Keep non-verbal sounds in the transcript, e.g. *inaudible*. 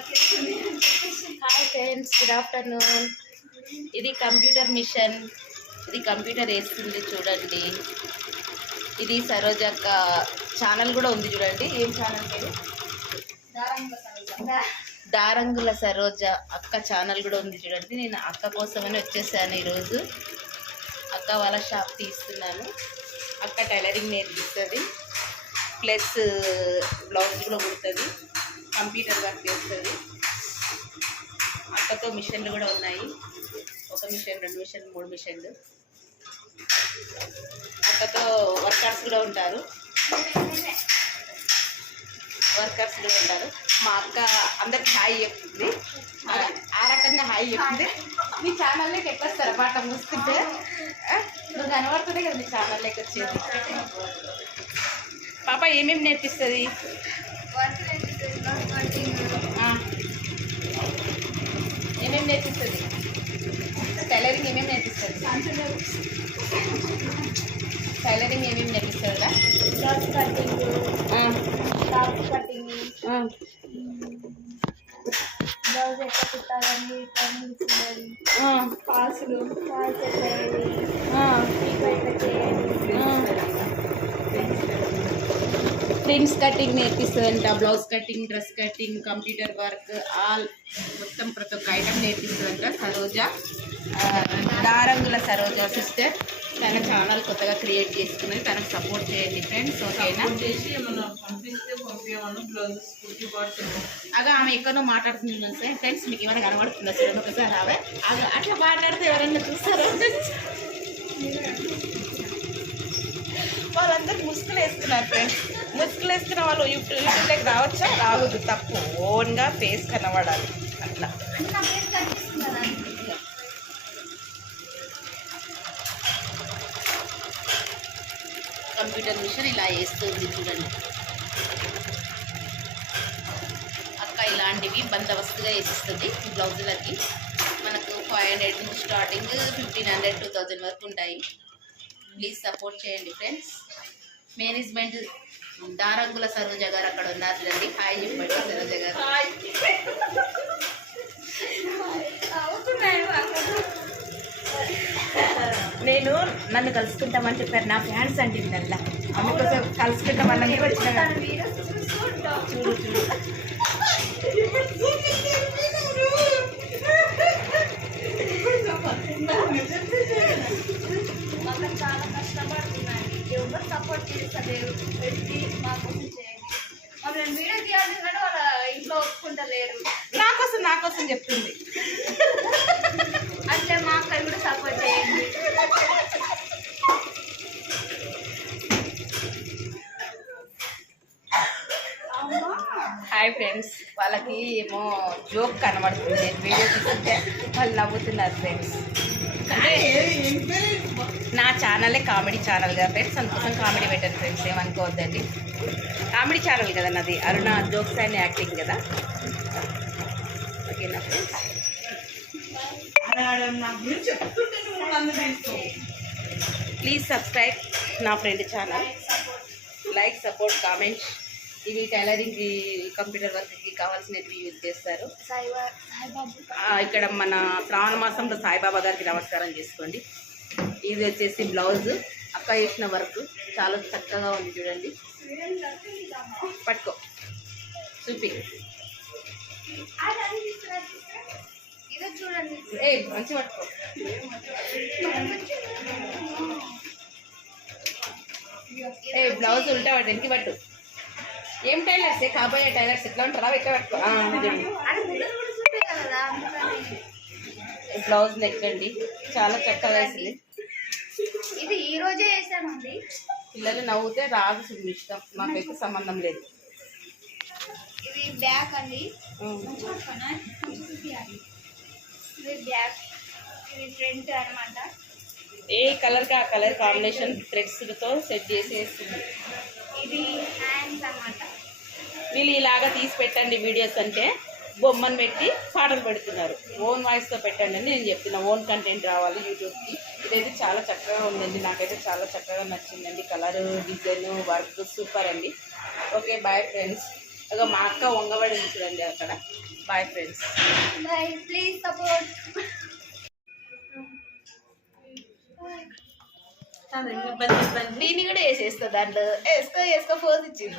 Hi friends good afternoon ఇది computer machine. ఇది computer వేస్తుంది చూడండి. ఇది సరోజక్క ఛానల్ కూడా ఉంది చూడండి. ఏం ఛానల్ పేరు? దారంగుల సరోజ అక్క ఛానల్ కూడా ఉంది చూడండి. నేను అక్క కోసమని వచ్చేసాను ఈరోజు. అక్క వాళ్ళ షాప్ తీస్తున్నాను. అక్క టైలరింగ్ నేర్పిస్తుంది. ప్లస్ బ్లౌజ్ కూడా కుడుతుంది. కంప్యూటర్ వర్క్ చేస్తుంది. అక్కతో మిషన్లు కూడా ఉన్నాయి. ఒక మిషన్ రెండు మిషన్ మూడు మిషన్లు. అక్కతో వర్కర్స్ కూడా ఉంటారు. వర్కర్స్ కూడా ఉంటారు. మా అక్క అందరికి హాయి చెప్తుంది. ఆ- ఆ రకంగా హాయి చెప్తుంది. మీ ఛానల్లోకి ఎక్కొస్తారు పాట మూసుకుంటే నువ్వు కనబడుతుంది కదా మీ ఛానల్లోకి వచ్చేది. పాప ఏమేమి నేర్పిస్తుంది? ఏమేమి నేర్పిస్తుంది? టైలరింగ్ ఏమేమి నేర్పిస్తుంది? టైలరింగ్ ఏమేమి నేర్పిస్తుందా blouse cutting top cutting blouse ఎట్లా కుట్టాలని టైమింగ్స్ ఉన్నది ఫాల్స్లు ఫాల్స్ ఎట్లా పీకో ఎట్లా చేయాలి. Prints cutting నేర్పిస్తుందంట blouse cutting dress cutting computer work all మొత్తం ప్రతి ఒక్క ఐటమ్ నేర్పిస్తుందంట సరోజ. దారంగుల సరోజ సిస్టర్ తన ఛానల్ కొత్తగా క్రియేట్ చేసుకున్నది తనకు సపోర్ట్ చేయండి ఫ్రెండ్స్ ఓకేనా చేసి అగా ఆమె ఎక్కడో మాట్లాడుతుంది సార్ ఫ్రెండ్స్ మీకు ఏమైనా కనబడుతుందా? చూడండి ఒకసారి ఆమె. అట్లా మాట్లాడితే ఎవరైనా చూస్తారో? *laughs* వాళ్ళందరూ ముసుగులు వేస్తున్నారు ఫ్రెండ్స్ ముసుగులు వేసుకున్న వాళ్ళు యూట్యూబ్లోకి రావచ్చా? రావద్దు తప్పు. ఓన్గా ఫేస్ కనబడాలి. అట్లా. కంప్యూటర్ మిషన్ ఇలా వేస్తుంది చూడండి. అక్క ఇలాంటివి బందోబస్తుగా వేసిస్తుంది బ్లౌజులకి. మనకు ఫైవ్ హండ్రెడ్ నుంచి starting fifteen hundred two thousand వరకు ఉంటాయి. ప్లీజ్ సపోర్ట్ చేయండి ఫ్రెండ్స్. మేనేజ్మెంట్ దారంగుల సరోజ గారు అక్కడ ఉన్నారు చూడండి. హాయ్ చెప్పండి సరోజ గారు. నేను నన్ను కలుసుకుంటామని చెప్పారు. నా ఫ్యాన్స్ అంటే నల్ల ఆమె కోసం కలుసుకుంటామని వచ్చిన చూడు చూడు మాకు చాలా కష్టపడుతున్నాయి ఎవరు సపోర్ట్ చేస్తలేరు పెట్టి మా కోసం చేయండి. మమ్మల్ని వీడియో తీయాలి కానీ వాళ్ళ ఇంట్లో ఒప్పుకుంటలేరు నా కోసం నా కోసం చెప్తుంది. అట్లే మా అక్కని కూడా సపోర్ట్ చేయండి. Hi friends. వాళ్ళకి ఏమో జోక్ కనబడుతుంది. నేను వీడియో తీసుకుంటే వాళ్ళు నవ్వుతున్నారు ఫ్రెండ్స్ అంటే నా ఛానలే కామెడీ ఛానల్ కదా ఫ్రెండ్స్ అందుకోసం కామెడీ పెట్టాను ఫ్రెండ్స్ ఏమనుకోవద్దండి. కామెడీ ఛానల్ కదా నాది. అరుణ జోక్స్ అండ్ యాక్టింగ్ కదా. ఓకేనా ఫ్రెండ్స్ ప్లీజ్ సబ్స్క్రైబ్ నా friend channel like support comments ఇవి టైలరింగ్ కంప్యూటర్ వర్క్కి కావాల్సినవి యూజ్ చేస్తారు. ఇక్కడ మన శ్రావణ మాసంలో సాయిబాబా గారికి నమస్కారం చేసుకోండి. ఇది వచ్చేసి బ్లౌజ్ అక్క చేసిన వర్క్. చాలా చక్కగా ఉంది చూడండి. పట్టుకో. చూపి. చూడండి. ఏ మంచి పట్టుకో. ఏ బ్లౌజ్ ఉల్టా పట్టు వెనక్కి పట్టు. ఏం టైలర్స్? కాబోయే టైలర్స్ ఎట్లా ఉంటారా? ఎట్లా పట్టుకో ఆ, చూడండి. అది ముందర కూడా చూపే కదా అందుకని ఈ బ్లౌజ్ నెక్ అండి చాలా చక్కగా వేసింది. ఇది ఈ రోజే వేసామండి. పిల్లలు నవ్వుతే రాదు సుమి ఇష్టం. మాకైతే సంబంధం లేదు. ఇది బ్యాక్ అండి. ఇది బ్యాక్ ఇది ఫ్రంట్ అన్నమాట. ఏ కలర్కి ఆ కలర్ కాంబినేషన్ థ్రెడ్స్తో సెట్ చేసి వేస్తుంది. ఇది హ్యాండ్స్ అన్నమాట. వీళ్ళు ఇలాగా తీసి పెట్టండి వీడియోస్ అంటే బొమ్మను పెట్టి పాటలు పెడుతున్నారు. ఓన్ వాయిస్తో పెట్టండి అని నేను చెప్తున్నా. ఓన్ కంటెంట్ రావాలి యూట్యూబ్కి. ఇదైతే చాలా చక్కగా ఉందండి. నాకైతే చాలా చక్కగా నచ్చిందండి. కలర్ డిజైన్ వర్క్ సూపర్ అండి. Okay bye friends. ఇక మా అక్క వంగబడింది చూడండి అక్కడ. Bye friends. Bye please support ఇబ్బంది ఇబ్బంది. దీన్ని కూడా వేసేస్తా దాంట్లో. వేసుకో వేసుకో ఫోన్ ఇచ్చింది